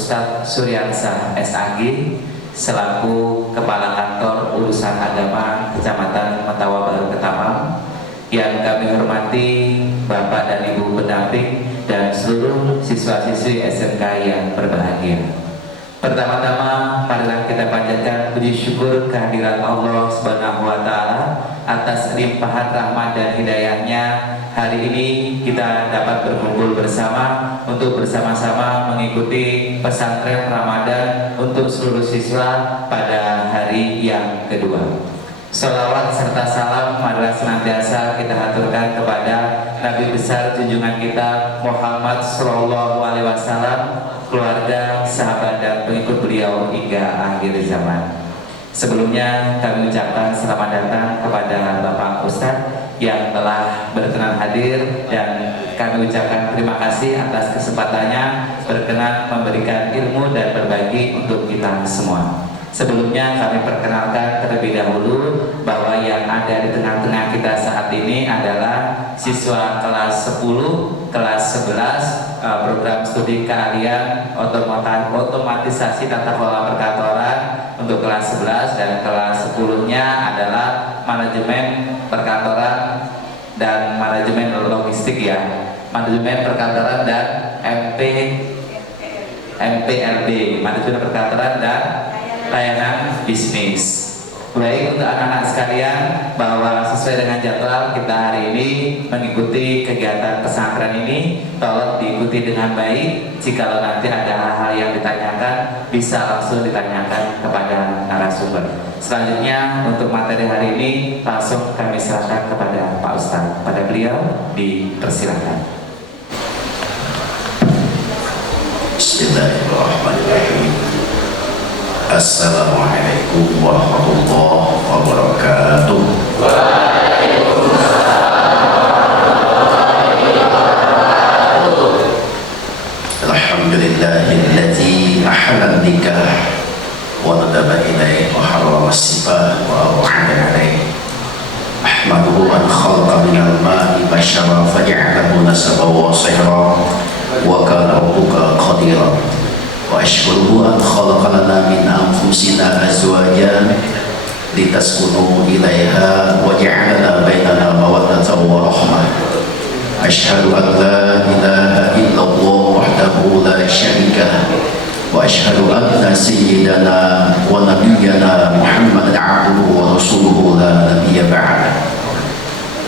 Ustadz Suryansyah SAG selaku Kepala Kantor Urusan Agama Kecamatan Mentawa Baru Ketapang, yang kami hormati Bapak dan Ibu pendamping dan seluruh siswa-siswi SMK yang berbahagia. Pertama-tama, marilah kita panjatkan puji syukur kehadirat Allah Subhanahu wa Ta'ala atas limpahan rahmat dan hidayahnya. Hari ini kita dapat berkumpul bersama untuk bersama-sama mengikuti pesantren Ramadan untuk seluruh siswa pada hari yang kedua. Salawat serta salam marilah senantiasa kita haturkan kepada Nabi besar junjungan kita Muhammad Sallallahu Alaihi Wasallam, keluarga, sahabat dan pengikut beliau hingga akhir zaman. Sebelumnya kami ucapkan selamat datang kepada Bapak Ustadz yang telah berkenan hadir, dan kami ucapkan terima kasih atas kesempatannya berkenan memberikan ilmu dan berbagi untuk kita semua. Sebelumnya kami perkenalkan terlebih dahulu bahwa yang ada di tengah-tengah kita saat ini adalah siswa kelas 10, kelas 11 program studi keahlian otomatisasi tata kelola perkantoran untuk kelas 11, dan kelas 10-nya adalah manajemen perkantoran dan manajemen logistik, ya, manajemen perkantoran dan MPLB, manajemen perkantoran dan layanan bisnis. Baik, untuk anak-anak sekalian, bahwa sesuai dengan jadwal kita hari ini mengikuti kegiatan pesantren ini, tolong diikuti dengan baik. Jika nanti ada hal-hal yang ditanyakan, bisa langsung ditanyakan kepada narasumber. Selanjutnya untuk materi hari ini langsung kami serahkan kepada Pak Ustadz. Pada beliau dipersilakan. Bismillahirrahmanirrahim. Assalamualaikum warahmatullahi wabarakatuh. Alhamdulillahilladzi ahalla nikah wa nadaba ilaihi wa harrama as-sibah wa aw'ada alaihi. Ahmaduhu an khalaqa minal ma'i bashara faja'alahu nasaban wa sihra wa kana rabbuka qadira. Wa ashkuruhu an khalaqa lana min anfusina azwajan litaskunu ilaiha wa ja'ala bainana mawaddatan wa rahmah. Ashhadu an la ilaha illallah wahdahu la syarika lahu wa ashhadu anna sayyidana wa nabiyyana Muhammadan abduhu wa rasuluhu la nabiyya ba'da.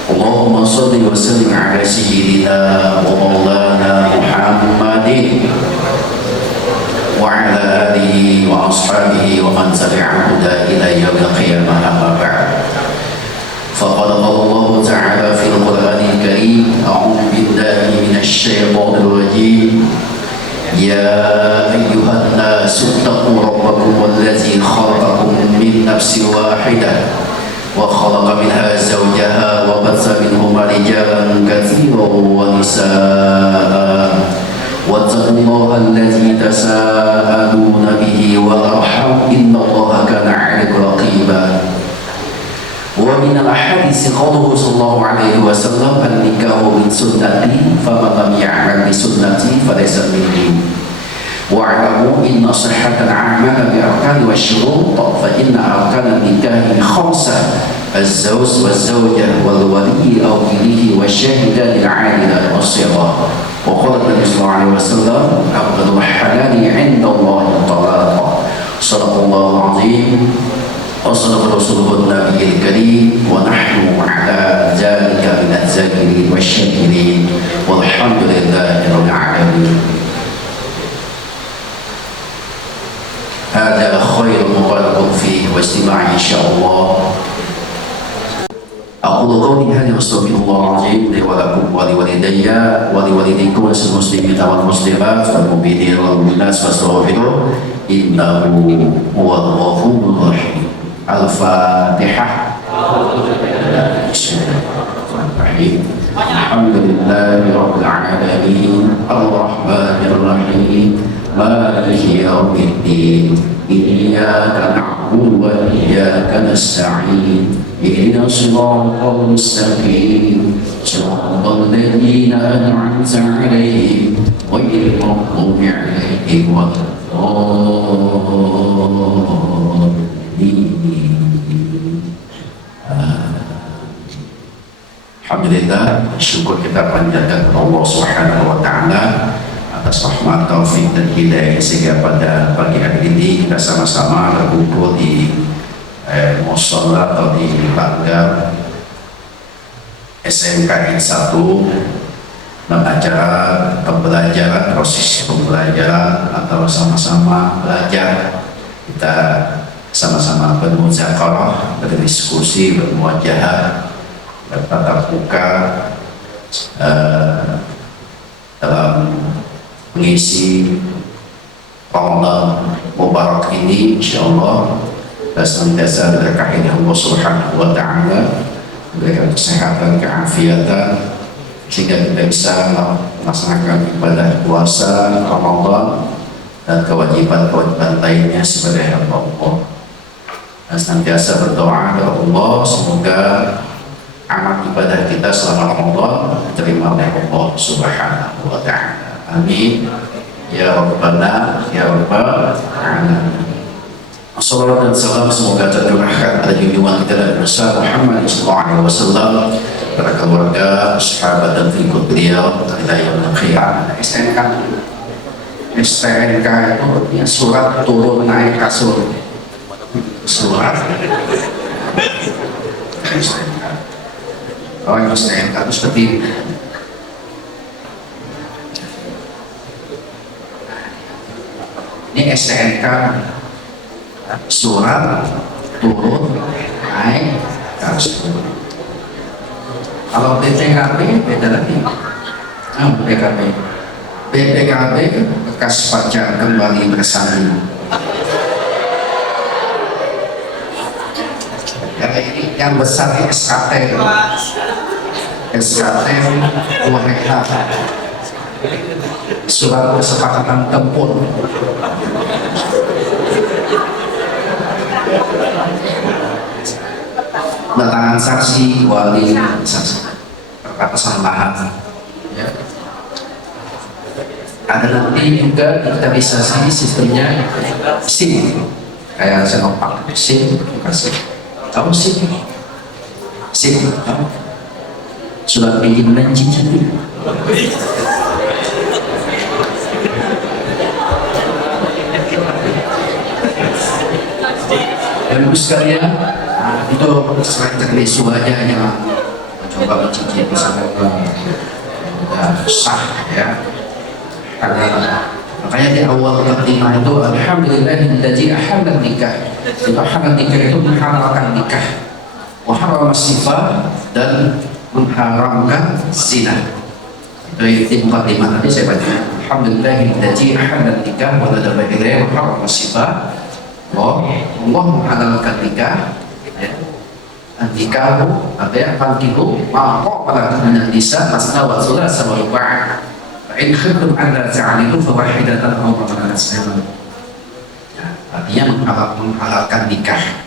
Allahumma shalli wa sallim ala sayyidina wa maulana Muhammadin wa ala alihi wa ashabihi wa man tabi'ahu ila yaumil qiyamah, amma ba'd. Faqala Allah ta'ala fil Qur'anil Karim, a'udzu billahi minasy syaithanir rajim. Ya ayyuhan nasu taqu rabbakum allazi khalaqakum min nafsin wahidah wa khalaqa minha zawjaha wa batha minhuma rijalan katsiran wa nisaa'a. واتقوا الله الذي تساءلون به والأرحام إن الله كان عليكم رقيبا. ومن الأحاديث قوله صلى الله عليه وسلم النكاح من سنتي فمن لم يعمل بسنتي فليس مني. واعلموا إن صحة الأعمال بأركان والشروط، فإن أركان النكاح خمسة: الزوج والزوجة والولي أو وليه والشاهدان العادلان والصغار. وقال النبي صلى الله عليه وسلم أفضل الحلال عند الله الطلاق. صدق الله العظيم وصدق رسوله النبي الكريم، ونحن على ذلك من الذاكرين والشاكرين والحمد لله رب العالمين. هذا خير مبارك فيه واجتماع إن شاء الله. أقول قولي هذا واستغفر الله العظيم لي ولكم ولوالدي ولوالديكم ولسائر المسلمين والمسلمات والمؤمنين والمؤمنات فاستغفروه إنه هو الغفور الرحيم. الفاتحة. بسم الله الرحمن الرحيم. الحمد لله رب العالمين الرحمن الرحيم مالك يوم الدين إياك نعبد وإياك نستعين اهدنا الصراط المستقيم صراط الذين أنعمت عليهم غير المغضوب عليهم ولا Alhamdulillah, syukur kita panjatkan kepada Allah Subhanahu wa taala atas rahmat, taufik dan hidayah sehingga pada pagi hari ini kita sama-sama berkumpul di mushola atau di banggar SMK 1 dalam acara pembelajaran, proses pembelajaran atau sama-sama belajar. Kita sama-sama bermuzakarah, berdiskusi, bermuajahah, bertatap muka dalam mengisi Ramadan Mubarak ini, insyaallah dan senantiasa berkahi Allah Subhanahu wa taala, memberikan kesehatan, keafiatan sehingga kita bisa melaksanakan ibadah puasa Ramadan dan kewajiban-kewajiban lainnya sebagai hamba Allah. Dan senantiasa berdoa kepada Allah semoga amal ibadah kita selama Ramadan diterima oleh Allah Subhanahu wa taala. Amin. Ya Rabbana ya Rabbal alamin. Assalatu dan salam semoga tercurahkan pada junjungan kita dan besar Muhammad sallallahu alaihi wasallam, para keluarga, sahabat dan pengikut beliau ila yaumil qiyamah. STNK itu artinya surat turun naik kasur. Surat STNK. Oh, itu STNK itu seperti ini. Ini STNK surat turun naik kasur. Kalau BPKB beda lagi. BPKB bekas pajak kembali bersanding. Yang besar SKT 2 hektar, surat kesepakatan tempur. Kedatangan saksi, wali, saksi perbatasan lahan. Ya. Ada nanti juga digitalisasi sistemnya SIM, kayak Senopak SIM, kasih tahu SIM, surat perizinan cicil. Dan sekalian, itu selain teknis wajahnya coba mencicipi sampai ke sah ya. Makanya di awal mukadimah itu alhamdulillahilladzi ahalla nikah. Itu ahalla nikah itu menghalalkan nikah, wa harrama sifah, dan mengharamkan zina. Itu di mukadimah tadi saya baca alhamdulillahilladzi ahalla nikah wa ladaba ilaihi wa harrama sifah. Allah menghalalkan nikah, ya. Nikahu apa ya, fankihu ma qala minan nisa masna wa thulatha wa ruba'. Fa in khiftum an la ta'dilu fa wahidatan aw ma malakat aymanukum. Artinya menghalalkan nikah.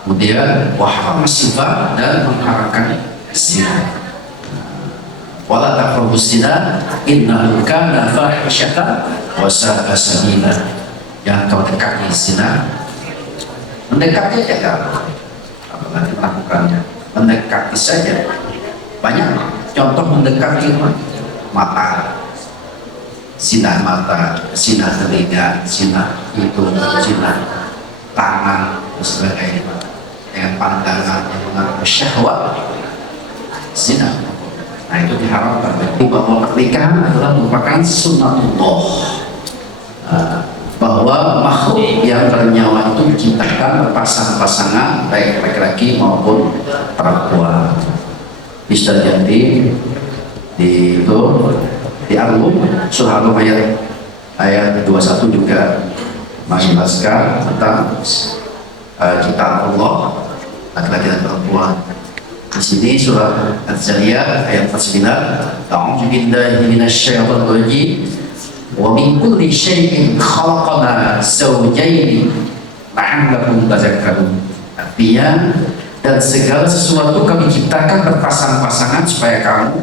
Kemudian wa harama sifah, dan mengharamkan zina. Wala taqrabuz zina innahu kana fahishatan wa sa'a sabila. Yang kau dekati zina, mendekati aja apalagi melakukannya, mendekati saja. Banyak contoh mendekati mata, zina mata, zina telinga, zina hidung, zina tangan dan sebagainya. Dengan pandangan yang mengandung syahwat, zina. Nah itu diharapkan bahwa pernikahan adalah merupakan sunnatullah. Bahwa makhluk yang bernyawa itu diciptakan berpasang-pasangan, baik laki-laki maupun perempuan. Bisa jadi di Al-Rum surah Al-Rum ayat 21 juga menjelaskan tentang ciptaan Allah laki-laki dan perempuan. Di sini surah Az-Zariyat ayat 49, A'udzu billahi minasyaitonir rajim. Wa min kulli syai'in khalaqna zawjayn la'allakum tadhakkarun. Artinya, dan segala sesuatu kami ciptakan berpasang-pasangan supaya kamu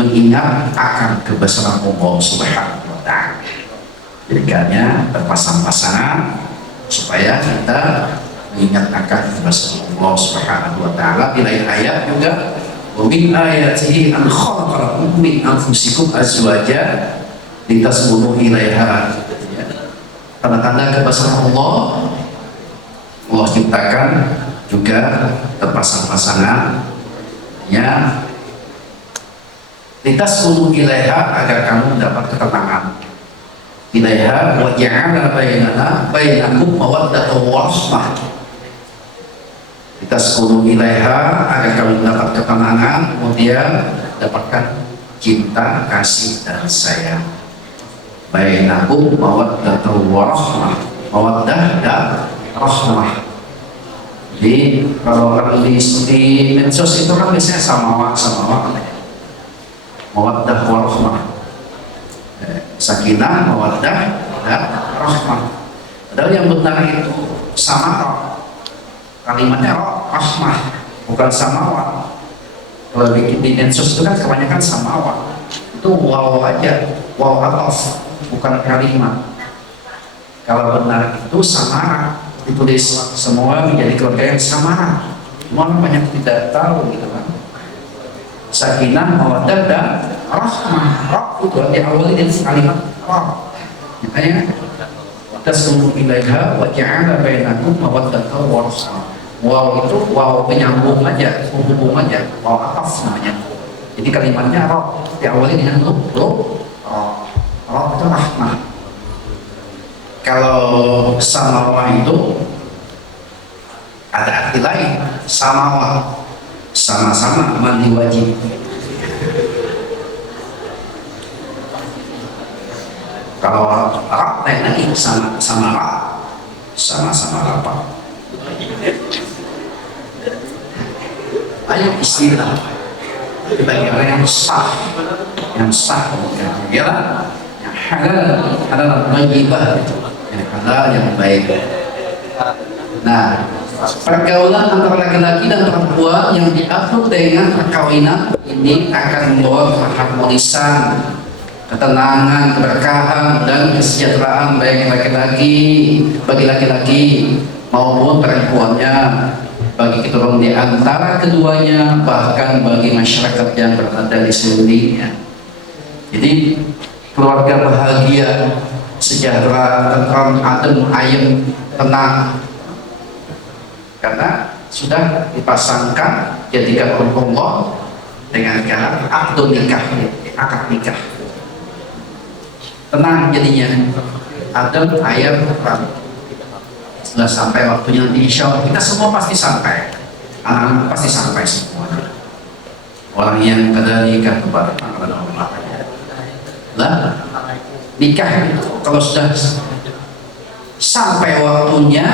mengingat akan kebesaran Allah Subhanahu wa ta'ala. ketiganya berpasang-pasangan supaya kita mengingat akan Allah Subhanahu wa taala. Di lain ayat juga wa min ayatihi an khalaqakum min anfusikum azwaja litaskunu ilaiha. Tanda-tanda kebesaran Allah ciptakan juga berpasang-pasangan ya, litaskunu ilaiha, agar kamu mendapat ketenangan. Ilaiha wa ja'ala bainakum mawaddatan wa rahmah. Litaskunu ilaiha, agar kamu mendapat ketenangan, kemudian dapatkan cinta, kasih dan sayang. Bainakum mawaddatan wa rahmah. Mawaddah dan rahmah. Jadi kalau orang di medsos itu kan biasanya sama mawaddah wa rahmah, sakinah, mawaddah dan rahmah. Padahal yang benar itu sama, kalimatnya rahmah, bukan samawa. Kalau bikin di medsos itu kan kebanyakan samawa, itu waw aja, waw ataf, bukan kalimat. Kalau benar itu samara, ditulis semua menjadi keluarga yang samara. Cuma banyak tidak tahu gitu kan. Sakinah, mawaddah dan rahmah. Rah itu diawali dengan kalimat rah. Makanya tasawwur ilaiha wa ja'ala bainakum mawaddatan wa rahmah. Waw itu waw penyambung aja, penghubung aja, waw ataf namanya. Jadi kalimatnya rah diawali dengan rah itu rahmah. Kalau samawa itu ada arti lain. Samawa sama-sama mandi wajib. Kalau rak lain lagi, sama rak, sama-sama rapat. Ayo istilah bagi orang yang sah kemudian yang halal adalah thayyibah, yang halal yang baik. Nah, pergaulan antara laki-laki dan perempuan yang diatur dengan perkawinan ini akan membawa keharmonisan, ketenangan, keberkahan dan kesejahteraan bagi laki-laki maupun perempuannya, bagi keturunan di antara keduanya, bahkan bagi masyarakat yang berada di seluruh dunia. Jadi keluarga bahagia, sejahtera, tentram, adem, ayem, tenang, karena sudah dipasangkan jadikan oleh Allah dengan cara akad nikah. Tenang jadinya, adem, ayem, tenang. Sudah sampai waktunya nanti, insya Allah kita semua pasti sampai, anak-anak pasti sampai semua. Orang yang kada nikah kepada Allah, lah nikah kalau sudah sampai waktunya,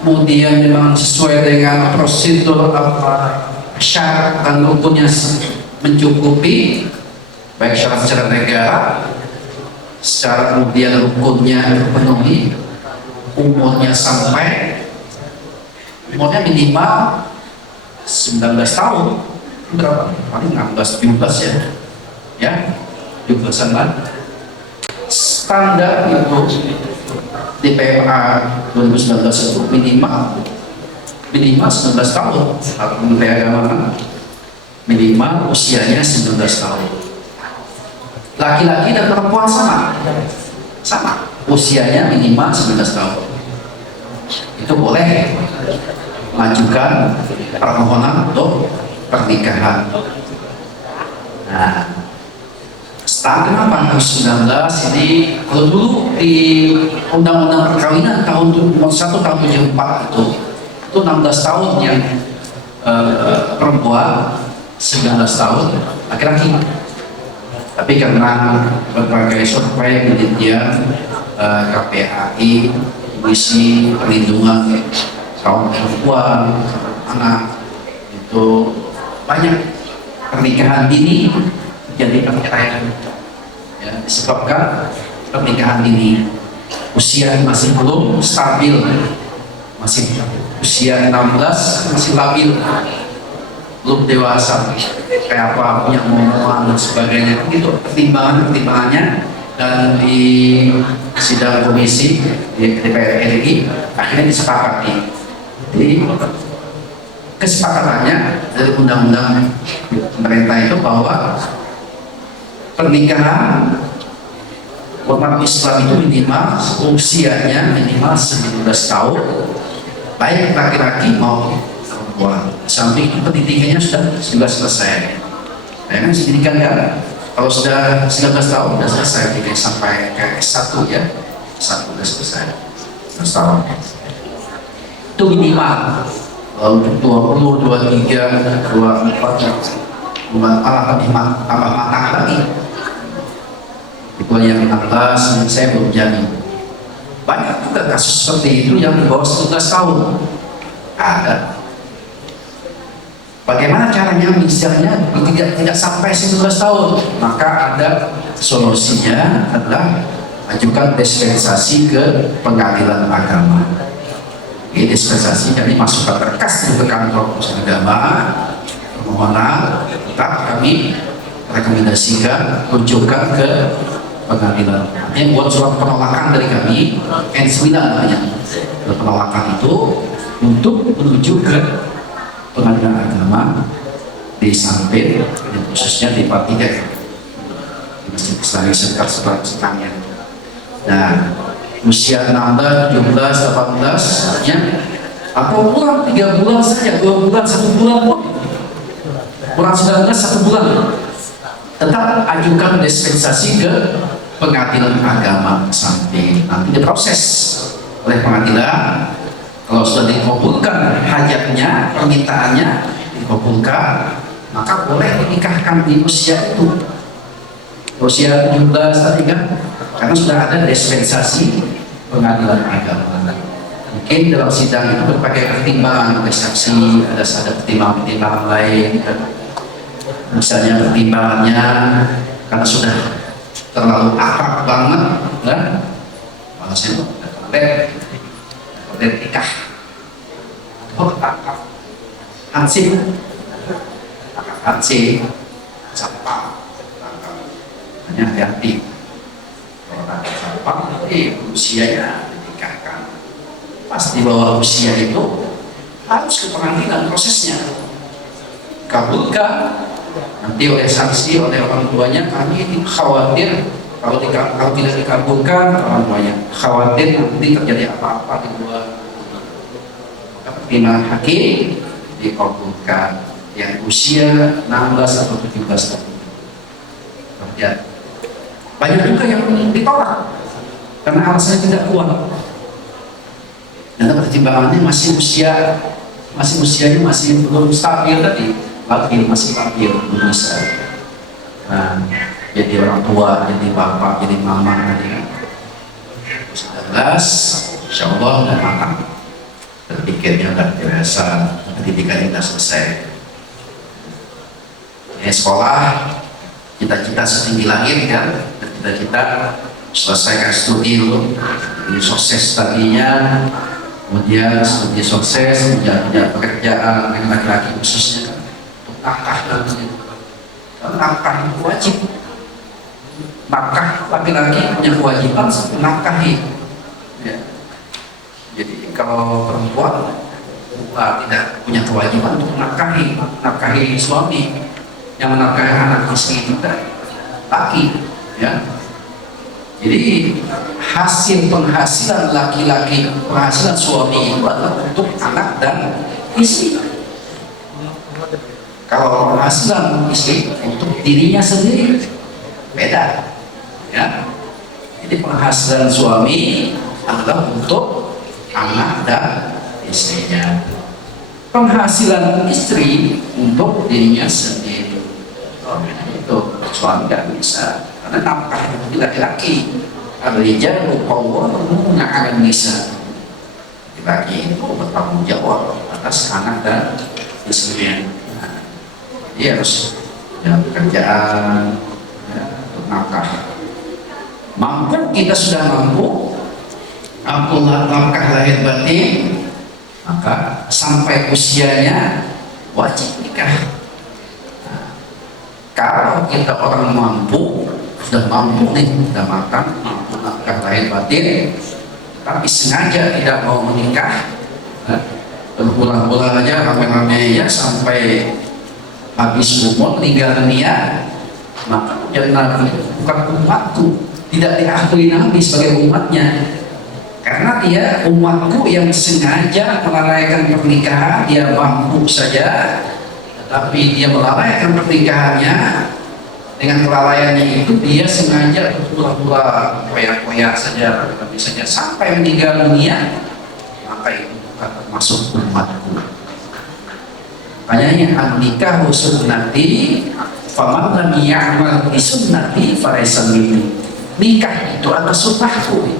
kemudian memang sesuai dengan prosedur syarat dan rukunnya mencukupi, baik syarat-syarat negara, secara kemudian rukunnya terpenuhi, umurnya sampai, umurnya minimal 19 tahun, berapa? Paling 16-17 ya 17-an lah. Standar itu di PMA 2019 itu minimal 19 tahun. Menteri Agama minimal usianya 19 tahun. Laki-laki dan perempuan sama usianya minimal 19 tahun. Itu boleh mengajukan permohonan untuk pernikahan. Nah, kenapa 19 ini? Kalau dulu di Undang-Undang Perkawinan tahun 1 tahun 74 itu 16 tahun yang perempuan, 19 tahun laki-laki. Tapi karena berbagai survei penelitian KPAI, Komisi Perlindungan Kaum Perempuan, anak, itu banyak pernikahan dini jadi perceraian ya, disebabkan pernikahan dini, usia masih belum stabil, masih usia 16 masih labil, belum dewasa, kayak apa, punya omongan dan sebagainya, itu pertimbangannya. Dan di sidang komisi di DPR RI akhirnya disepakati. Jadi kesepakatannya dari undang-undang pemerintah itu bahwa pernikahan umat Islam itu minimal usianya minimal 19 tahun, baik laki-laki maupun perempuan. Samping itu pendidikannya sudah selesai. Nah, kan pendidikan kan kalau sudah 19 tahun sudah selesai, sampai ke S1 ya, S1 sudah selesai 19 tahun. Itu minimal. Untuk 20, 23, 24 malah lebih tambah matang lagi. Itu yang 16 saya belum jamin. Banyak juga kasus seperti itu yang di bawah 19 tahun ada. Bagaimana caranya? Misalnya tidak sampai 19 tahun, maka ada solusinya adalah ajukan dispensasi ke pengadilan agama. Ini dispensasi, jadi masuk ke berkas ke kantor urusan agama, permohonan tetap kami rekomendasikan rujukan ke pengadilan. Yang buat surat penolakan dari kami N9 namanya. Penolakan itu untuk menuju ke pengadilan agama di Sampit, khususnya di Patiga, di Masjid Islami Sekar Setangian. Nah, usia 16, 17, 18 nya atau kurang 3 bulan saja, 2 bulan, 1 bulan pun kurang 19, 1 bulan, tetap ajukan dispensasi ke pengadilan agama Sampit. Nanti diproses oleh pengadilan. Kalau sudah dikabulkan hajatnya, permintaannya dikabulkan, maka boleh dinikahkan di usia itu, usia 17 tadi kan, karena sudah ada dispensasi pengadilan agama. Mungkin dalam sidang itu berbagai pertimbangan oleh saksi, ada pertimbangan lain, misalnya pertimbangannya karena sudah terlalu akrab banget, kan? Malah saya nikah, hansip, sampah, hanya hati. Kalau ada sampah, usianya dinikahkan. Pas di bawah usia itu harus ke pengadilan prosesnya, kabulkan nanti oleh saksi, oleh orang tuanya. Kami khawatir kalau tidak dikabulkan orang tuanya, khawatir nanti terjadi apa-apa di luar. Maka pertimbangan hakim dikabulkan yang usia 16 atau 17 tahun. Ya. Banyak juga yang ditolak karena alasannya tidak kuat. Dan pertimbangannya usianya masih belum stabil tadi, masih labil, belum bisa. Nah, jadi orang tua, jadi bapak, jadi mama tadi 19, insya Allah udah matang, berpikirnya udah biasa, pendidikannya udah selesai. Ini sekolah, cita-cita setinggi langit kan, cita-cita selesaikan studi dulu, jadi sukses tadinya, kemudian studi sukses, punya pekerjaan dengan laki-laki khususnya, untuk nafkah nantinya. Nafkah itu wajib. Nafkah laki-laki punya kewajiban menafkahi. Ya. Jadi kalau perempuan tidak punya kewajiban untuk menafkahi suami, yang menafkahi anak istri kita laki. Ya. Jadi hasil penghasilan laki-laki, penghasilan suami itu adalah untuk anak dan istri. Kalau penghasilan istri untuk dirinya sendiri beda. Ya, jadi penghasilan suami adalah untuk anak dan istrinya. Penghasilan istri untuk dirinya sendiri. Itu suami tidak bisa, karena nafkah itu laki-laki. Ar-rijalu qawwamuna 'alan nisa. Laki itu bertanggung jawab atas anak dan istrinya. Dia harus punya pekerjaan, untuk nafkah. Mampu, kita sudah mampu nafkah lahir batin, maka sampai usianya wajib nikah. Nah, kalau kita orang mampu, sudah mampu nih, sudah makan, mampu nafkah akad lahir batin, tapi sengaja tidak mau menikah, berbulan-bulan aja rame-ramenya sampai habis umur meninggal dunia, maka jadi Nabi bukan umatku, tidak diakui Nabi sebagai umatnya, karena dia umatku yang sengaja melalaikan pernikahan. Dia mampu saja, tapi dia melalaikan pernikahannya. Dengan kelalaiannya itu dia sengaja pura-pura koyak-koyak saja, tapi saja sampai meninggal dunia, maka itu bukan termasuk umatku. Makanya an-nikahu sunnati faman lam ya'mal bi sunnati falaysa minni. Nikah itu adalah sunnahku.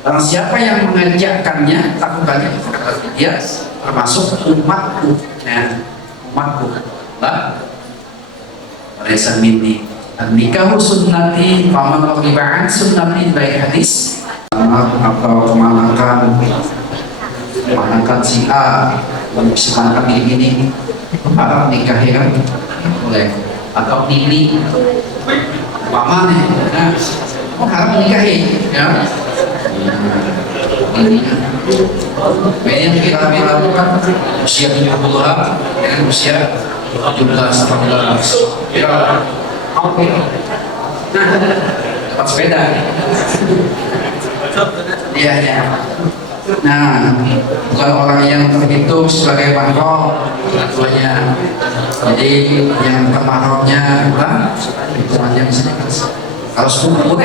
Barang siapa yang mengajakkannya, lakukannya, dia termasuk umatku. Nah, umatku. Falaysa minni. An-nikahu sunnati faman raghiba an sunnati, dari hadis atau kemanakan si A mengusirkan ini harap nikah ya boleh, atau ini mama nih, nah harap menikahi ya. Ini yang kita lakukan usia 70-an dengan usia 17-18 ya. Oke, nah dapat sepeda dia ya. Nah, bukan orang yang terhitung sebagai mahram keduanya. Jadi yang mahramnya bukan hitungannya misalnya kalau sepupu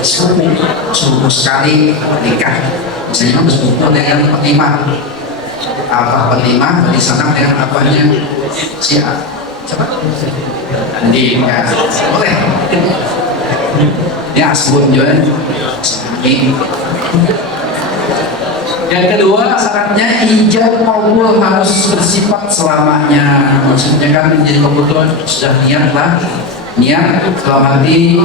sepupu sekali nikah, misalnya sepupu dengan penimah, apa penimah di sana dengan apanya siap coba nanti ya boleh ya sebut juga. Yang kedua, syaratnya ijab qabul harus bersifat selamanya. Maksudnya kan menjadi kebutuhan sudah niat dalam hati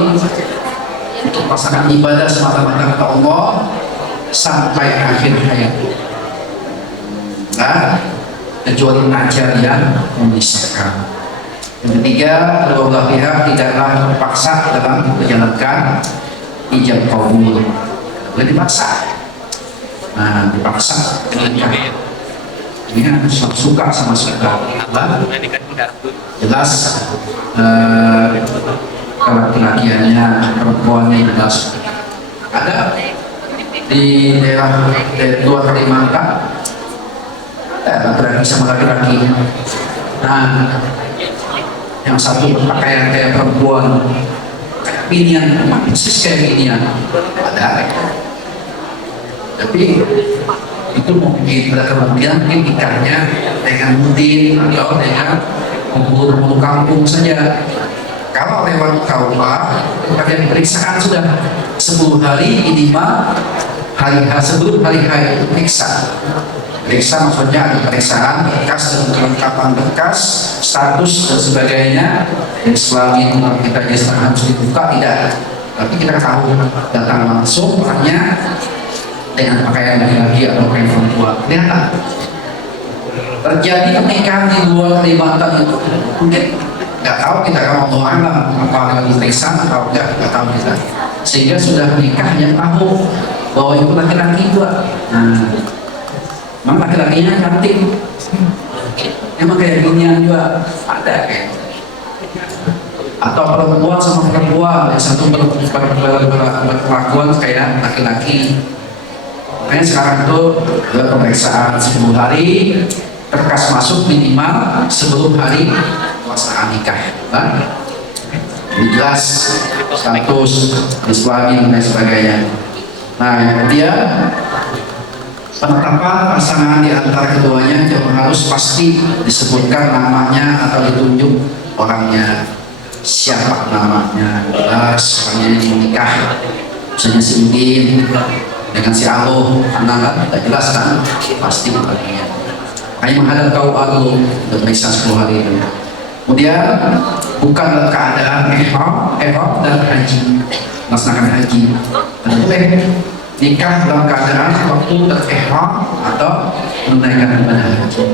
untuk pasangan ibadah semata-mata kepada Allah sampai akhir hayat. Nah, kecuali ajar yang memisahkan. Yang ketiga, kedua belah pihak tidaklah terpaksa dalam menjalankan ijab qabul. Boleh dipaksa. Nah, dipaksa menikah. Ini kan suka sama suka. Jelas kelaki-lakiannya, perempuannya jelas. Ada di daerah luar Kalimantan, laki-laki sama laki-laki. Nah, yang satu berpakaian kayak perempuan, kayak binian, persis kayak binian. Ada. Tapi itu mungkin pada kemungkinan nikahnya dengan mudin atau dengan kumpul kampung saja. Kalau lewat KUA, pada pemeriksaan sudah 10 hari minimal, hari H sebelum hari H itu periksa maksudnya ada pemeriksaan berkas dan kelengkapan berkas, status dan sebagainya. Yang selagi kita just harus dibuka tidak, tapi kita tahu datang langsung orangnya dengan pakaian laki-laki atau pakaian perempuan. Kelihatan terjadi pernikahan di luar Kalimantan itu mungkin nggak tahu kita, kalau mau alam apa lagi pemeriksaan atau nggak tahu kita, sehingga sudah menikah yang tahu bahwa itu laki-laki juga. Nah, memang laki-lakinya cantik, emang kayak ginian juga ada kayak, atau perempuan sama perempuan yang satu berkelakuan kayak laki-laki. Makanya sekarang itu pemeriksaan 10 hari, berkas masuk minimal sebelum hari pelaksanaan nikah. Jelas status Islami dan sebagainya. Nah, yang kemudian penetapan pasangan di antara keduanya harus pasti disebutkan namanya atau ditunjuk orangnya, siapa namanya, jelas orangnya yang menikah, misalnya si Udin dengan si Aloh, anak tidak jelas kan, pasti orangnya. Hanya menghadap kau Aloh untuk periksa 10 hari itu. Kemudian bukan keadaan ihram dan haji, melaksanakan haji. Dan boleh nikah dalam keadaan waktu ihram atau menunaikan ibadah haji.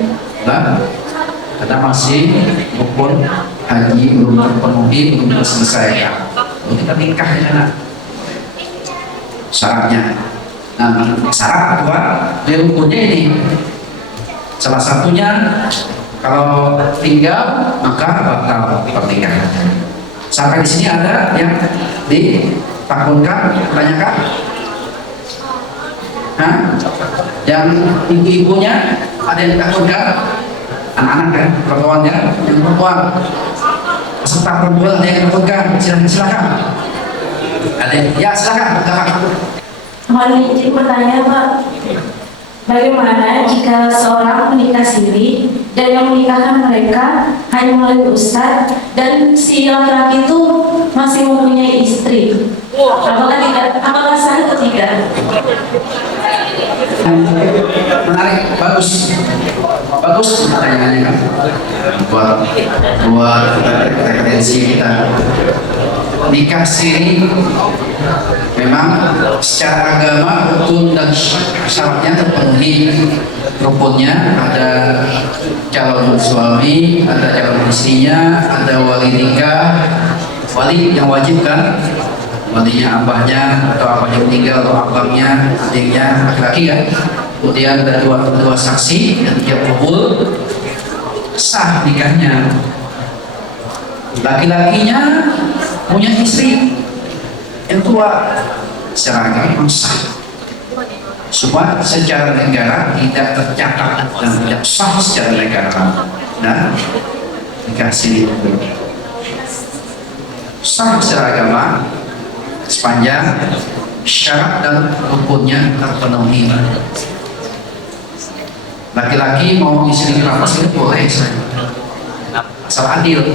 Karena masih rukun haji belum terpenuhi, belum terselesaikan. Lalu kita nikah ya nak. syaratnya. Nah, syarat kedua dari rukunnya ini, salah satunya kalau tinggal maka batal pernikahan. Sampai di sini ada yang ditakutkan, tanyakan? Hah? Yang ibu-ibunya ada yang ditakutkan? Anak-anak kan, perempuannya, yang perempuan, peserta perempuan ada yang ditakutkan? Silakan. Ada yang, ya silakan. Mohon izin bertanya, Pak. Bagaimana jika seorang menikah siri dan yang menikahkan mereka hanya melalui ustadz dan si laki-laki itu masih mempunyai istri? Apakah sah atau tidak? Menarik, bagus pertanyaannya kan, buat referensi kita. Nikah siri memang secara agama rukun dan syaratnya terpenuhi. Rukunnya ada calon suami, ada calon istrinya, ada wali nikah, wali yang wajib kan, walinya abahnya atau abahnya meninggal atau abangnya, adiknya laki-laki kan. Kemudian ada dua saksi dan dia kabul, sah nikahnya. Laki-lakinya punya istri yang tua, secara agama sah. Cuma secara negara tidak tercatat dan tidak sah secara negara. Nah, nikah siri itu sah secara agama sepanjang syarat dan rukunnya terpenuhi. Laki-laki mau istri berapa sih boleh, asal adil.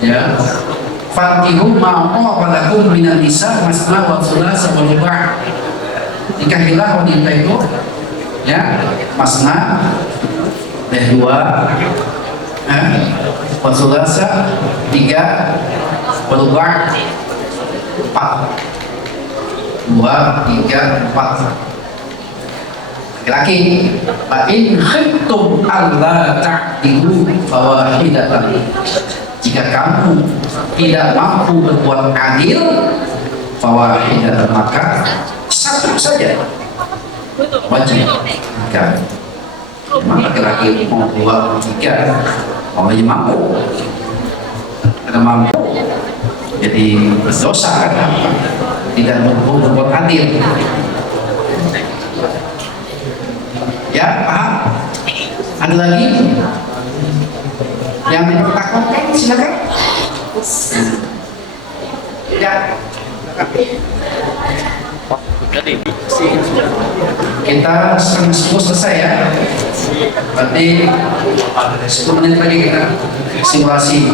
Ya, Fatihu ma'u walakum minan nisa masna wa thulatsa wa ruba'. Nikahilah wanita itu ya masna dua, wa thulatsa tiga, wa ruba' empat. Dua, tiga, empat. Laki-laki. Fa in khiftum alla ta'dilu fawahidatan. Jika kamu tidak mampu berbuat adil, fawahidatan, maka satu saja wajib nikah. Memang laki-laki mau dua, tiga, mau aja mampu. Ada mampu, jadi berdosa kan? Tidak mampu berbuat adil. Ya, paham? Ada lagi yang dipertahankan? Silakan. Ya. Kita setengah 10 selesai ya. Berarti 10 menit lagi kita simulasi.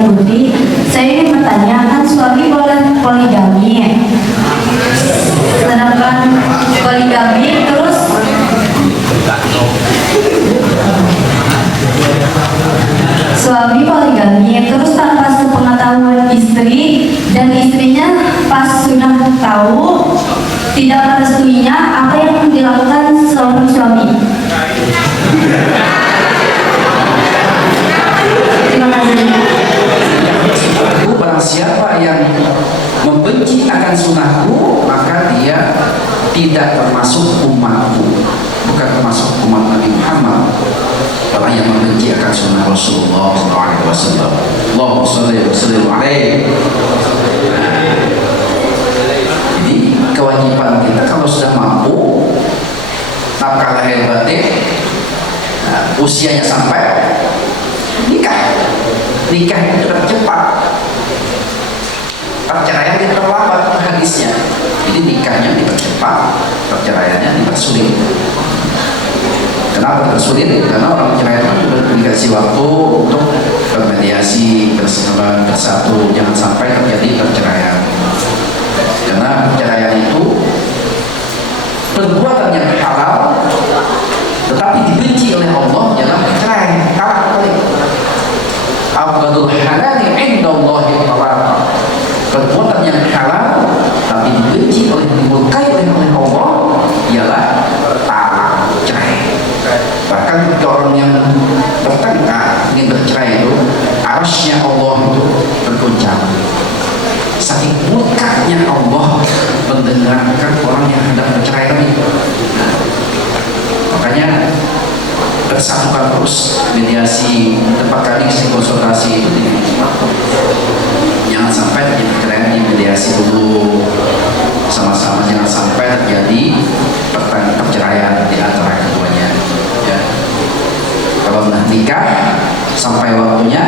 Budi, saya ingin bertanya, kan suami boleh poligami ya? Sedangkan poligami terus suami poligami terus tanpa sepengetahuan istri dan istrinya pas sudah tahu tidak merestuinya, apa yang dilakukan seorang suami? Terima kasih. Barang siapa yang membenci akan sunnahku, maka dia tidak termasuk umatku, bukan termasuk umat Nabi Muhammad. Orang yang membenci akan sunnah Rasulullah SAW. Allahumma sholli wa sallim alaihi. Jadi kewajiban kita kalau sudah mampu, nafkah lahir batin, usianya sampai, nikah itu tercepat. Perceraian diperlambat hadisnya. Jadi nikahnya dipercepat, perceraiannya dipersulit. Kenapa dipersulit? Karena orang perceraian itu dikasih waktu untuk bermediasi, bersatu, jangan sampai terjadi perceraian. Karena perceraian itu perbuatan yang halal, tetapi dibenci oleh Allah, jangan bercerai. Kalah kali. Afdalul halali indallahi talaq. Perbuatan yang halal tapi dibenci oleh, dimurkai oleh Allah ialah talak, cerai. Bahkan orang yang bertengkar ingin bercerai itu arasnya Allah itu bergoncang. Saking murkanya Allah mendengarkan orang yang hendak bercerai lagi. Nah, makanya bersatukan terus mediasi tempat kami konsultasi itu jangan sampai terjadi perceraian di mediasi dulu sama-sama, jangan sampai terjadi perceraian di antara keduanya ya. Kalau sudah nikah sampai waktunya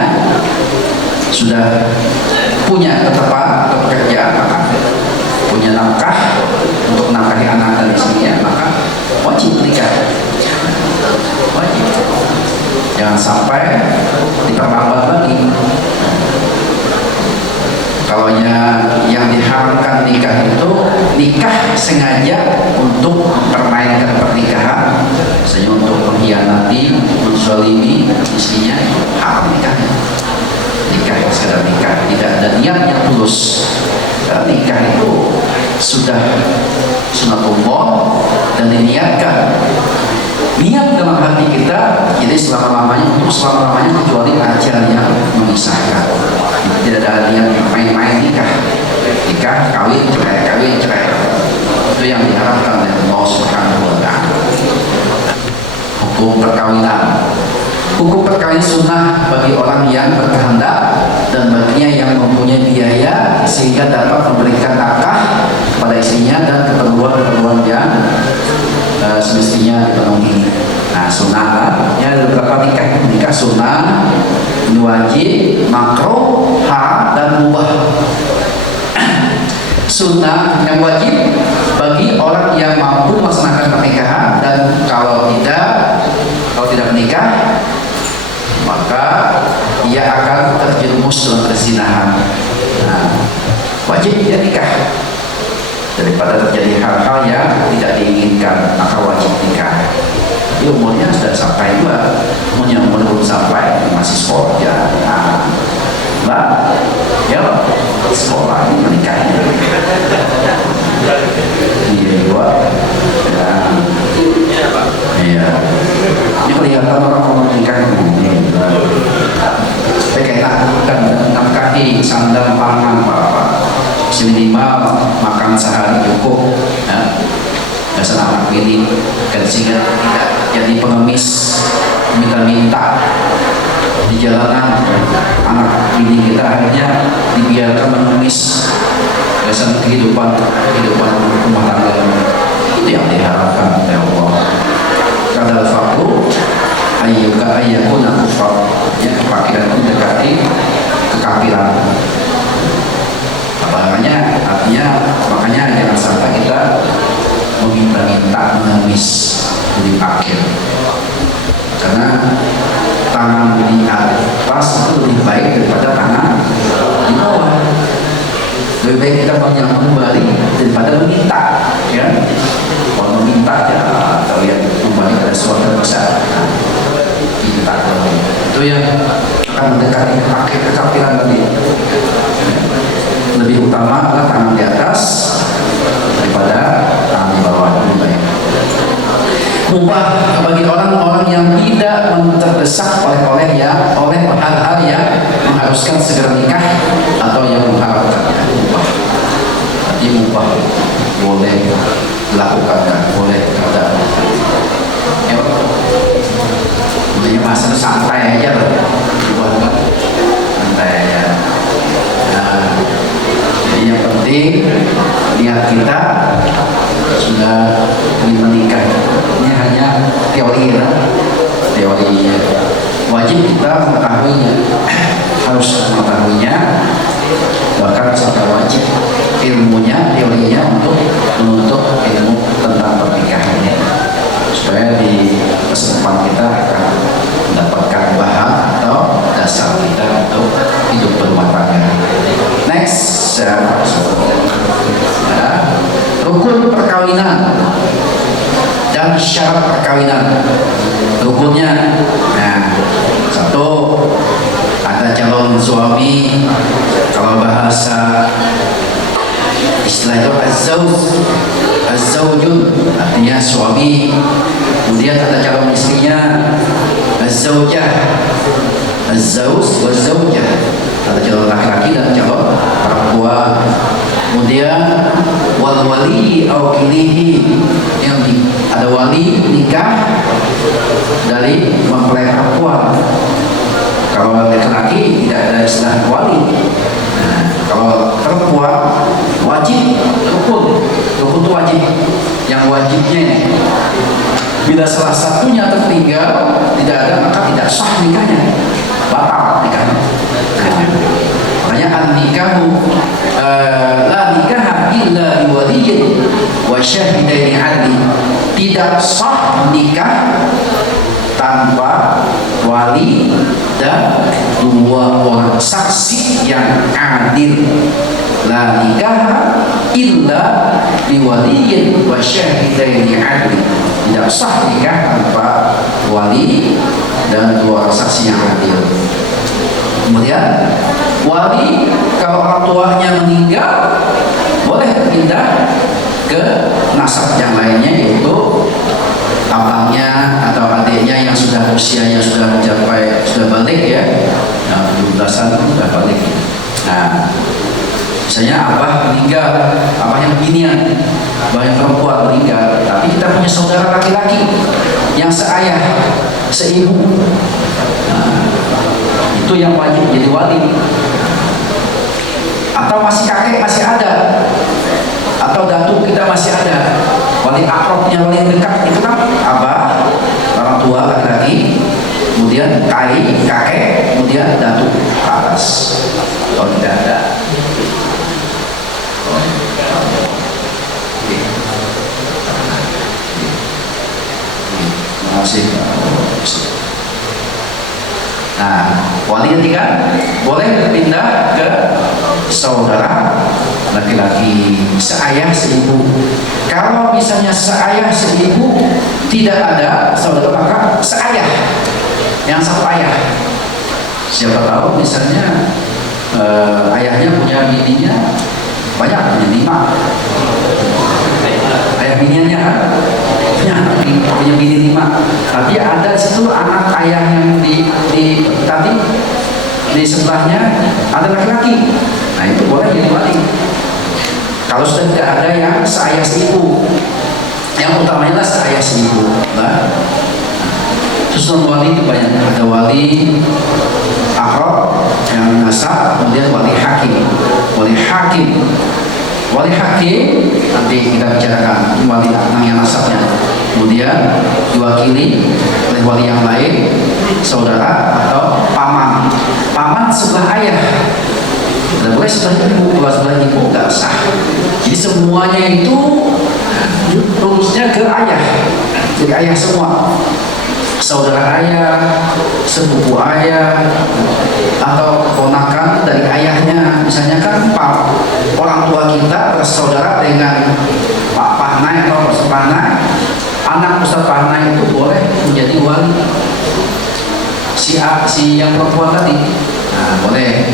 sudah punya ketepan atau pekerjaan, maka punya nafkah untuk menafkahi anak dan istrinya, maka wajib menikah. Wajib. Jangan sampai diperlambat lagi. Kalau yang diharamkan nikah itu nikah sengaja untuk permainkan pernikahan, misalnya untuk mengkhianati, menzalimi istrinya, haram nikahnya. Nikah yang sekedar nikah, tidak ada niat yang tulus. Karena nikah itu sudah sunatullah dan diniatkan. Niat dalam hati kita, jadi selama-lamanya kecuali ajal yang memisahkan. Tidak ada niat main-main nikah, kawin cerai. Itu yang diharapkan oleh Allah Subhanahu wa Ta'ala. Hukum perkawinan sunnah bagi orang yang berkehendak dan baginya yang mempunyai biaya sehingga dapat memberikan nafkah kepada istrinya dan keperluan yang semestinya dipenuhi. Nah, sunnah lah. Ya, ada beberapa nikah sunnah, ini wajib, makruh, haram dan mubah. Sunnah yang wajib bagi orang yang mampu melaksanakan pernikahan, dan kalau tidak menikah maka ia akan terjerumus dalam perzinahan. Nah, wajib dia nikah. Daripada terjadi hal-hal yang tidak diinginkan, maka wajib nikah. Tapi umurnya sudah sampai juga, umurnya belum sampai, masih sekolah ya. Nah, ya sekolah menikahnya. Iya juga. Iya. Ini kelihatan orang nikah ini. Kayak kan nafkahi sandal pangan apa. Minimal makan sehari cukup ya. Dasar anak ini dan sehingga tidak jadi pengemis minta-minta di jalanan. Anak ini kita akhirnya dibiarkan mengemis dasar kehidupan rumah tangga. Itu yang diharapkan oleh Allah. Kadal fakru ayyakuna kufar, ya, kefakiran itu mendekati kekafiran. Makanya jangan sampai kita meminta-minta mengemis di akhir, karena tangan di atas itu lebih baik daripada tangan di bawah. Lebih baik kita kembali daripada meminta, ya. Kalau meminta ya kalian kembali pada suatu besar, minta itu yang akan mendekati akhir kekafiran tadi. Lebih utama adalah tangan di atas daripada tangan di bawah. Mubah bagi orang-orang yang tidak terdesak oleh hal-hal yang mengharuskan segera nikah atau yang mengharapkannya. Jadi mubah boleh dilakukan, boleh tidak. Ya, maksudnya masa santai aja lah, santai aja. Jadi yang penting niat kita sudah ingin menikah. Ini hanya teorinya. Wajib kita mengetahuinya, harus mengetahuinya, bahkan sampai wajib ilmunya, teorinya untuk menuntut ilmu tentang pernikahan ini, supaya di masa depan kita akan mendapatkan bahan atau dasar kita untuk hidup berumah tangga. Next, rukun perkawinan dan syarat perkawinan. Rukunnya, nah, satu, ada calon suami. Kalau bahasa istilah itu az-zawjun, artinya suami. Kemudian ada calon istrinya, az-zawjah. az-zawj wa zawjah, ada calon laki-laki dan calon perempuan. Kemudian wal wali au kilihi, yang ada wali nikah dari mempelai perempuan. Kalau laki-laki tidak ada istilah wali. Nah, kalau perempuan wajib rukun itu wajib. Yang wajibnya ini, bila salah satunya tertinggal, tidak ada, maka tidak sah nikahnya, batal nikahnya. Nah, makanya an-nikahu la nikaha illa biwaliyyin wa syahidaini 'adli. Tidak sah nikah tanpa wali dan dua orang saksi yang adil. La nikaha illa biwaliyyin wa syahidaini 'adli. Tidak sah nikah tanpa wali dan dua orang saksi yang adil. Kemudian wali kalau orang tuanya meninggal boleh pindah ke nasab yang lainnya, yaitu abangnya atau adiknya yang sudah usianya sudah mencapai, sudah balik ya, 17-an sudah balik. Nah, misalnya abah meninggal, abah yang beginian, abah yang perempuan meninggal, tapi kita punya saudara laki-laki yang seayah, seibu, itu yang wajib jadi wali. Atau masih kakek masih ada, atau datuk kita masih ada, wali akrabnya, wali dekat itu kan abah, orang tua laki-laki, kemudian kakek, kemudian datuk ke atas. Kalau tidak ada, terima kasih. Nah, wali ketiga boleh berpindah ke saudara laki-laki seayah seibu. Kalau misalnya seayah seibu tidak ada saudara, maka seayah yang satu ayah. Siapa tahu misalnya ayahnya punya bininya banyak, punya 5 ayah bininya punya bini 5, tapi ada situ anak ayah yang tadi di sebelahnya ada laki-laki. Nah, itu boleh jadi wali. Kalau sudah tidak ada yang seayah seibu, yang utamanya seayah seibu. Nah, susunan wali itu banyak. Ada wali akrab yang nasab, kemudian wali hakim. Wali hakim nanti kita bicarakan wali yang nasabnya. Kemudian diwakili oleh wali yang lain, saudara atau paman. Paman sebelah ayah, tidak boleh sebelah ibu. Kalau sebelah ibu nggak sah. Jadi semuanya itu rumusnya ke ayah, jadi ayah semua. Saudara ayah, sepupu ayah, atau ponakan dari ayahnya. Misalnya kan orang tua kita bersaudara dengan Pak Pahnai atau Pak Pahnai, anak Ustaz Pahnai itu boleh menjadi wali si yang perempuan tadi. Nah, boleh.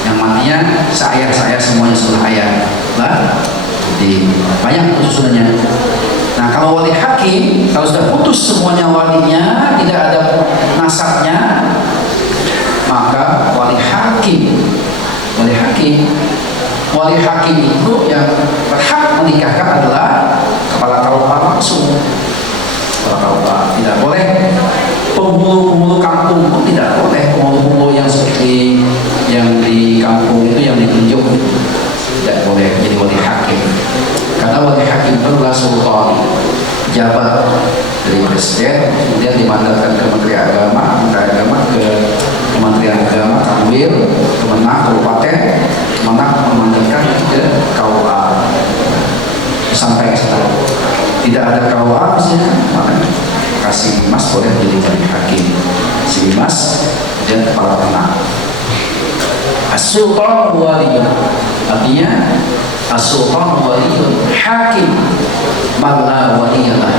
Yang matinya seayah semuanya sebelah ayah. Nah, jadi banyak susunannya. Nah, kalau wali hakim, kalau sudah putus semuanya walinya, tidak ada nasabnya, maka wali hakim itu yang berhak menikahkan adalah kepala KUA langsung. Kepala KUA tidak boleh, penghulu kampung pun tidak boleh, penghulu yang seperti yang di kampung itu yang ditunjuk tidak boleh jadi wali hakim. Karena wali hakim itu adalah sultan, pejabat dari presiden, kemudian dimandatkan ke Menteri Agama, ke Kementerian Agama, Kanwil, Kemenang, Kabupaten, Kemenang memandatkan ke KUA. Sampai sekarang tidak ada KUA misalnya, maka kasih mas boleh jadi wali hakim. Si mas dan kepala tenang. As-sultan waliyun, artinya as-sultan waliyun hakim man la waliyalah.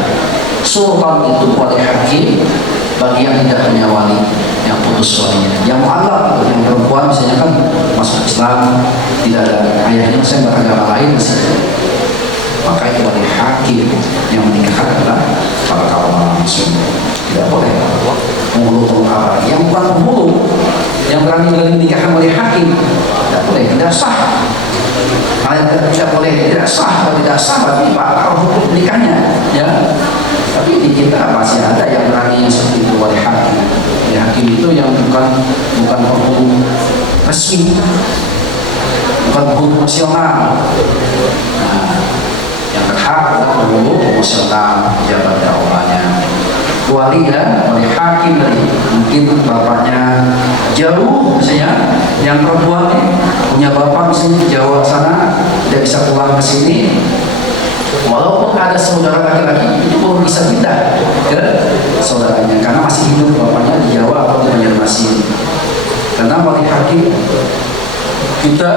Sultan itu wali hakim bagi yang tidak punya wali, yang putus walinya, yang mu'allaq itu, yang perempuan misalnya kan masuk Islam, tidak ada ayahnya, saya beragama lain misalnya, maka itu wali hakim yang menikahkan adalah para kawan langsung. Tidak boleh penghulu apa yang bukan penghulu yang berani menikahkan oleh hakim tidak boleh, tidak sah. Tidak boleh, tidak sah. Kalau tidak sah berarti batal hukum nikahnya, ya. Tapi di kita masih ada yang berani seperti itu oleh hakim. Ya, hakim itu yang bukan hukum resmi, bukan hukum emosional. Nah, yang berhak adalah hukum emosional pejabat dakwahnya. Wali ya, oleh hakim tadi, mungkin bapaknya jauh misalnya, yang perempuan punya bapak misalnya di Jawa sana, tidak bisa pulang ke sini, walaupun ada saudara laki-laki itu belum bisa pindah ke saudaranya karena masih hidup bapaknya di Jawa atau di Banjarmasin. Karena wali hakim kita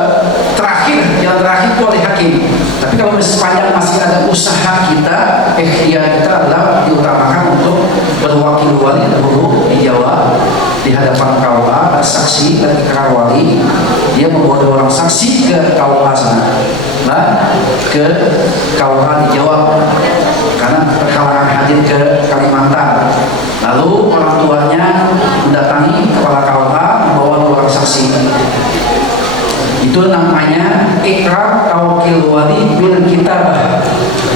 yang terakhir itu oleh hakim. Tapi kalau sepanjang masih ada usaha kita, ikhtiar kita adalah diutamakan untuk berwakil wali dahulu di Jawa di hadapan KUA, saksi dan ikrar wali. Dia membawa 2 orang saksi ke KUA sana, ke KUA di Jawa karena terhalangan hadir ke Kalimantan. Lalu orang tuanya mendatangi kepala KUA membawa 2 orang saksi. Itu namanya ikrar tawakil wali bil kitabah.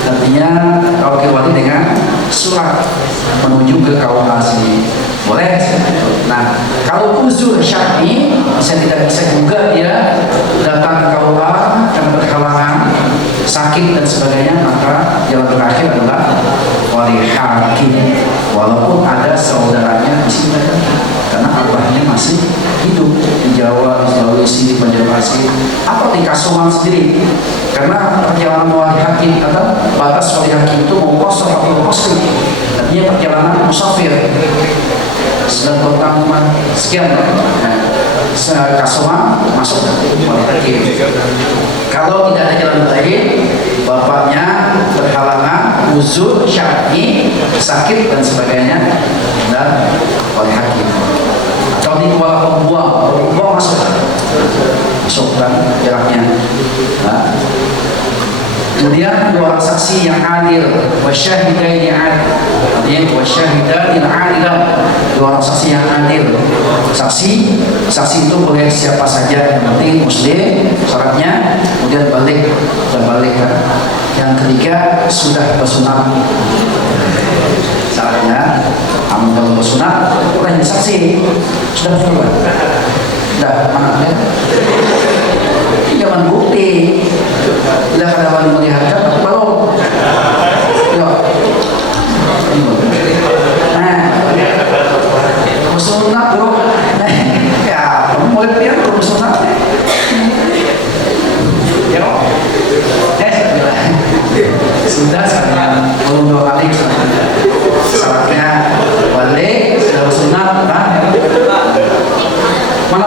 Artinya tawakil wali dengan surat menuju ke KUA sini. Boleh? Nah, kalau uzur syar'i tidak bisa juga dia datang ke KUA karena berhalangan, sakit dan sebagainya, maka jalan terakhir adalah wali hakim. Walaupun ada saudaranya di sini karena abahnya masih hidup di Jawa, di Sulawesi, di Banjarmasin, atau di Kasuman sendiri. Karena perjalanan wali hakim atau batas wali hakim itu mau kosong atau kosong, artinya perjalanan musafir. Sedang pertama sekian, Kasuman masuk wali hakim. Kalau tidak ada jalan lain, bapaknya berhalangan, uzur syar'i, sakit dan sebagainya, dan wali hakim. Atau di Kuala Pembuang masuk kan jaraknya. Nah, kemudian 2 orang saksi yang adil, wasyahidaini adil, artinya wasyahidaini adilan, 2 orang saksi yang adil. Saksi itu boleh siapa saja, yang penting muslim syaratnya, kemudian balik kan. Yang ketiga sudah bersunat syaratnya. Kamu kalau bersunat boleh saksi sudah bersunat. Dah mana ya? Jangan bukti. Tidak ada wali melihatkan atau belum. Ya. Nah, bersunat bro. Ya, kamu boleh lihat bersunat. Ya. Sudah sekarang belum 2 kali syaratnya balik sudah bersunat. Mana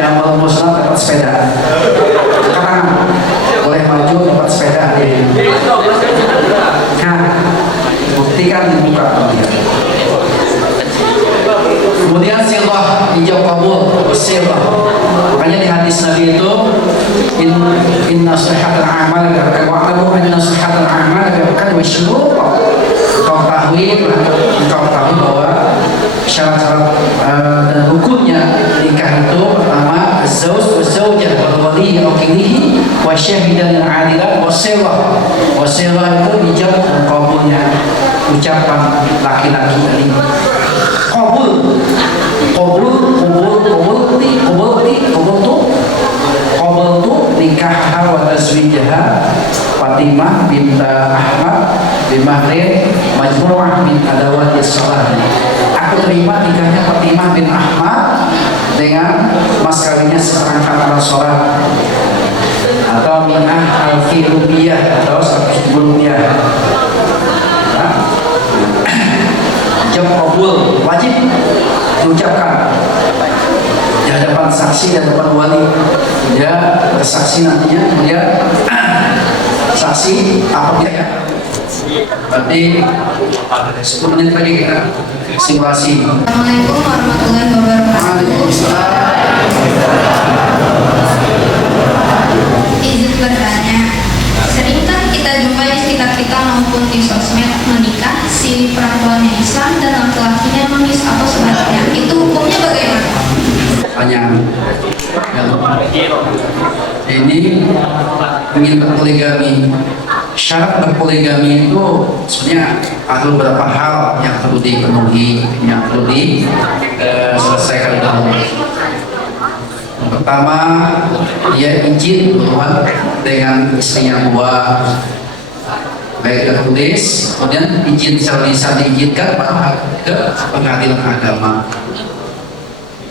yang mau bersunat dapat sepeda, sekarang boleh maju dapat sepeda. Nah, buktikan dibuka. Kemudian silah ijab kabul, silah. Makanya di hadis Nabi itu inna sihhatal a'mal wa'lamu anna sihhatal a'mal kan wasyurut. Kau tahu bahwa syarat-syarat dan hukumnya nikah itu pertama az-zawj waz-zawjah wal wali aqilihi wa syahidan adilan wasilah. Wasilah itu ijab dan qabulnya ucapan laki-laki tadi. Qabul tu nikah wa tazwijaha Fatimah binta Ahmad bimahrin majmu'ah min adawati shalah. Aku terima nikahnya Fatimah bin Ahmad dengan mas kawinnya seperangkat alat sholat, atau minah alfi rupiah atau 100.000 rupiah. Jam kabul wajib diucapkan di hadapan saksi dan hadapan wali. Dia bersaksi nantinya, kemudian saksi apa ya? Berarti 10 menit lagi kita simulasi. Assalamualaikum warahmatullahi wabarakatuh. Izin bertanya, seringkah kita jumpai di sekitar kita maupun di sosmed menikah si perempuannya Islam dan laki-lakinya nonis atau dengan ini ingin berpoligami. Syarat berpoligami itu sebenarnya ada beberapa hal yang perlu dipenuhi, yang perlu diselesaikan dahulu. Pertama, dia izin berhubungan dengan istri yang dua, baik tertulis, kemudian izin secara lisan diizinkan ke pengadilan agama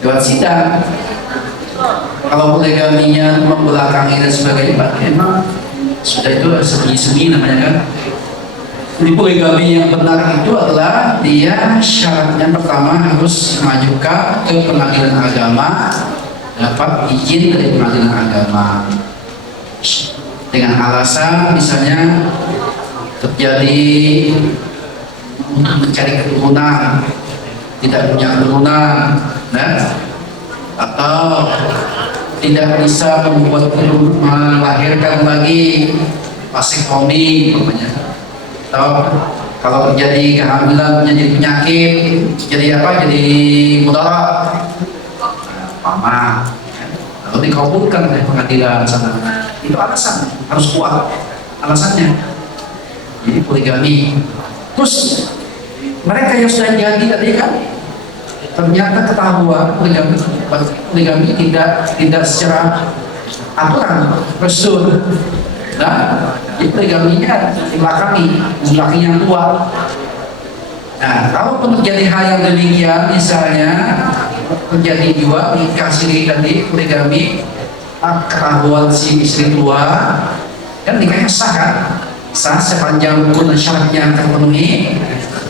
lewat sidang. Kalau poligaminya membelakangi dan sebagainya, memang sudah itu sembunyi-sembunyi namanya kan. Di poligami yang benar itu adalah dia syaratnya pertama harus mengajukan ke pengadilan agama, dapat izin dari pengadilan agama dengan alasan misalnya terjadi untuk mencari keturunan, tidak punya keturunan, atau tidak bisa melahirkan lagi vasektomi umpamanya, atau kalau terjadi kehamilan menjadi penyakit, jadi mudarat, mama, atau dikabulkan oleh pengadilan sana. Itu alasan, harus kuat alasannya. Jadi poligami. Terus mereka yang sudah jadi tadi kan ternyata ketahuan poligami tidak secara aturan resul. Nah, jadi poligaminya dibelakangi yang tua. Nah, kalau terjadi hal yang demikian, misalnya terjadi juga nikah siri tadi poligami, ketahuan si istri tua, kan nikahnya sah kan? Sah sepanjang rukun syaratnya terpenuhi.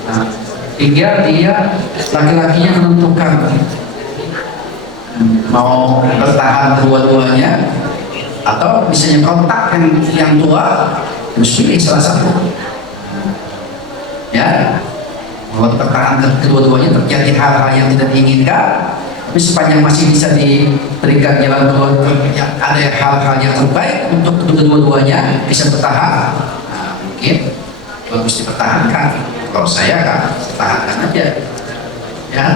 Nah, hingga dia laki-lakinya menentukan mau bertahan kedua-duanya atau misalnya kontak yang tua, harus pilih salah satu. Ya, kalau bertahan kedua-duanya terjadi hal-hal yang tidak diinginkan, tapi sepanjang masih bisa diberikan jalan keluar, ada hal-hal yang terbaik untuk kedua-duanya bisa bertahan. Nah, mungkin bagus dipertahankan. Kalau saya kan pertahankan aja, ya.